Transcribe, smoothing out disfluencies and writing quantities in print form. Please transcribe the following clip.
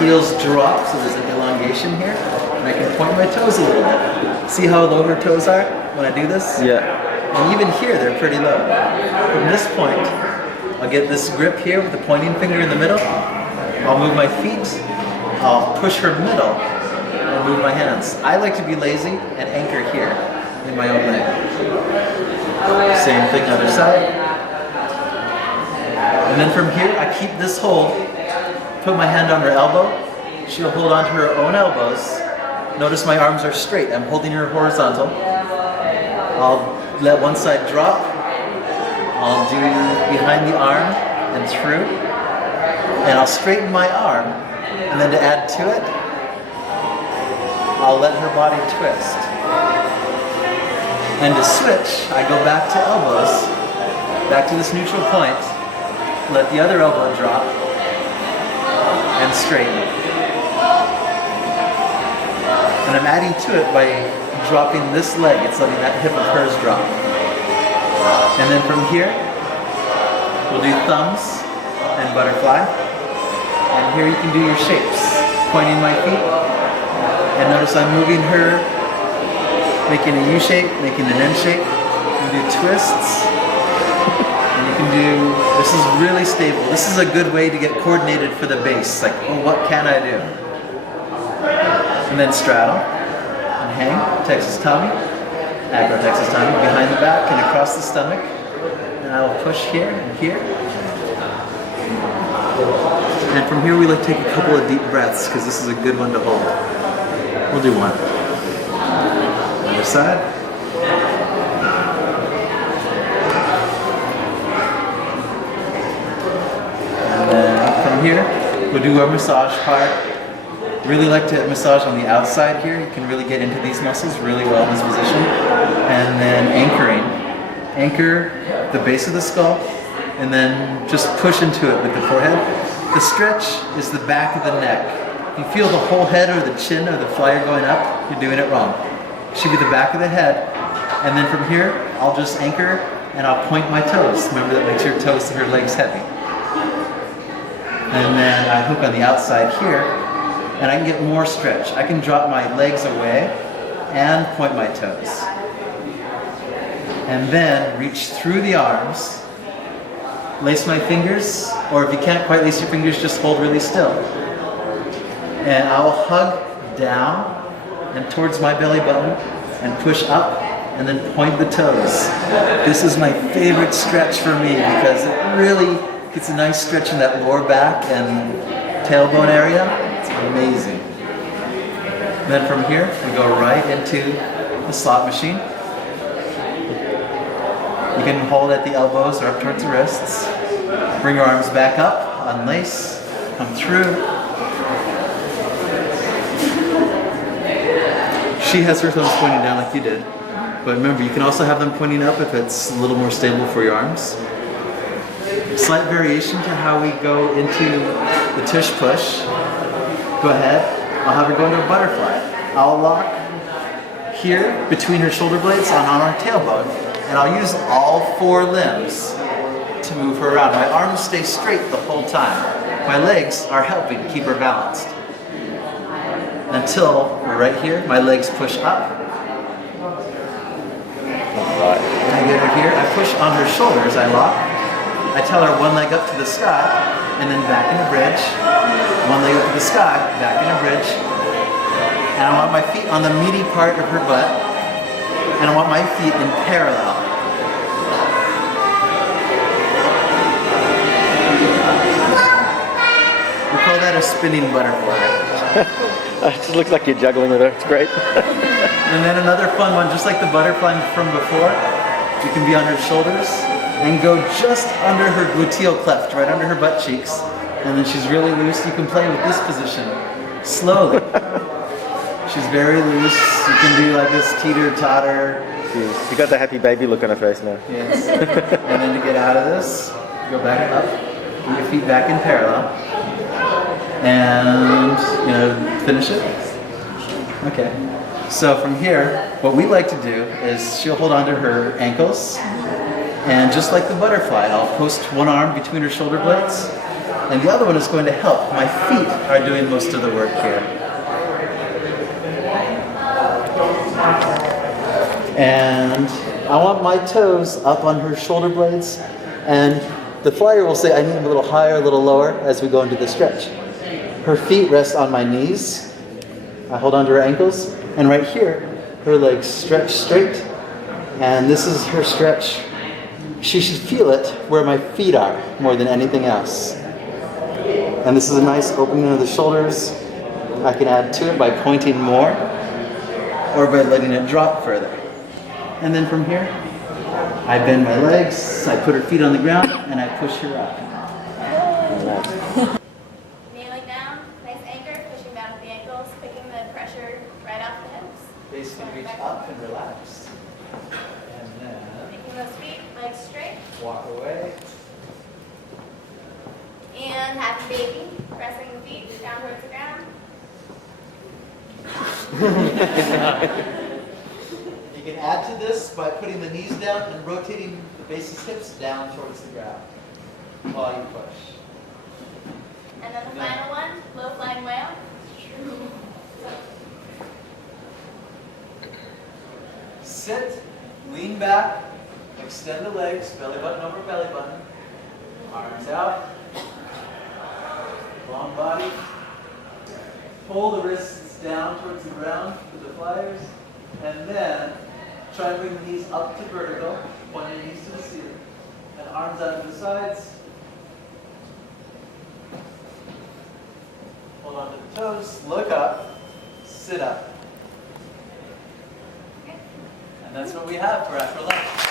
heels drop, so there's an elongation here, and I can point my toes a little bit. See how low her toes are when I do this? Yeah. And even here, they're pretty low. From this point, I'll get this grip here with the pointing finger in the middle. I'll move my feet. I'll push her middle and move my hands. I like to be lazy and anchor here in my own leg. Same thing other side. And then from here, I keep this hold. Put my hand on her elbow. She'll hold on to her own elbows. Notice my arms are straight. I'm holding her horizontal. I'll let one side drop. I'll do behind the arm and through. And I'll straighten my arm. And then to add to it, I'll let her body twist. And to switch, I go back to elbows, back to this neutral point, let the other elbow drop, and straighten. And I'm adding to it by dropping this leg. It's letting that hip of hers drop. And then from here, we'll do thumbs and butterfly. And here you can do your shapes. Pointing my feet. And notice I'm moving her, making a U shape, making an N shape. You can do twists. And you can do, this is really stable. This is a good way to get coordinated for the base. Like, oh, what can I do? And then straddle. And hang. Texas Tommy. Acro Texas Tommy. Behind the back and across the stomach. And I will push here and here. And from here we like to take a couple of deep breaths because this is a good one to hold. We'll do one. Other side. And then from here, we'll do our massage part. Really like to massage on the outside here. You can really get into these muscles really well in this position. And then anchoring. Anchor the base of the skull and then just push into it with the forehead. The stretch is the back of the neck. If you feel the whole head or the chin or the flyer going up, you're doing it wrong. It should be the back of the head. And then from here, I'll just anchor and I'll point my toes. Remember, that makes your toes to her legs heavy. And then I hook on the outside here and I can get more stretch. I can drop my legs away and point my toes. And then reach through the arms. Lace my fingers, or if you can't quite lace your fingers, just hold really still. And I'll hug down and towards my belly button and push up and then point the toes. This is my favorite stretch for me because it really gets a nice stretch in that lower back and tailbone area. It's amazing. And then from here, we go right into the slot machine. You can hold at the elbows or up towards the wrists. Bring your arms back up, unlace, come through. She has her thumbs pointing down like you did. But remember, you can also have them pointing up if it's a little more stable for your arms. Slight variation to how we go into the tush push. Go ahead. I'll have her go into a butterfly. I'll lock here between her shoulder blades on our tailbone. And I'll use all four limbs to move her around. My arms stay straight the whole time. My legs are helping keep her balanced. Until we're right here, my legs push up. And I get her here, I push on her shoulders, I lock. I tell her one leg up to the sky, and then back in a bridge. One leg up to the sky, back in a bridge. And I want my feet on the meaty part of her butt. And I want my feet in parallel. We call that a spinning butterfly. It just looks like you're juggling with her. It's great. And then another fun one, just like the butterfly from before. You can be on her shoulders and go just under her gluteal cleft, right under her butt cheeks. And then she's really loose. You can play with this position slowly. She's very loose. You can do like this teeter-totter. You got the happy baby look on her face now. Yes. And then to get out of this, go back up, put your feet back in parallel, and finish it. Okay. So from here, what we like to do is she'll hold onto her ankles, and just like the butterfly, I'll post one arm between her shoulder blades, And the other one is going to help. My feet are doing most of the work here. And I want my toes up on her shoulder blades. And the flyer will say I need them a little higher, a little lower as we go into the stretch. Her feet rest on my knees. I hold onto her ankles. And right here, her legs stretch straight. And this is her stretch. She should feel it where my feet are more than anything else. And this is a nice opening of the shoulders. I can add to it by pointing more or by letting it drop further. And then from here, I bend my legs, I put her feet on the ground, and I push her up. Kneeling down, nice anchor, pushing down at the ankles, picking the pressure right off the hips. Basically reach up and relax. And then Making those feet, legs straight. walk away. And happy baby, pressing the feet down towards the ground. You can add to this by putting the knees down and rotating the base's hips down towards the ground while you push. And then the final one, low flying whale. Sit, lean back, extend the legs, belly button over belly button, arms out, long body. Pull the wrists down towards the ground with the flyers, and then try and bring the knees up to vertical, point your knees to the ceiling, and arms out to the sides. Hold on to the toes, look up, sit up. And that's what we have for after lunch.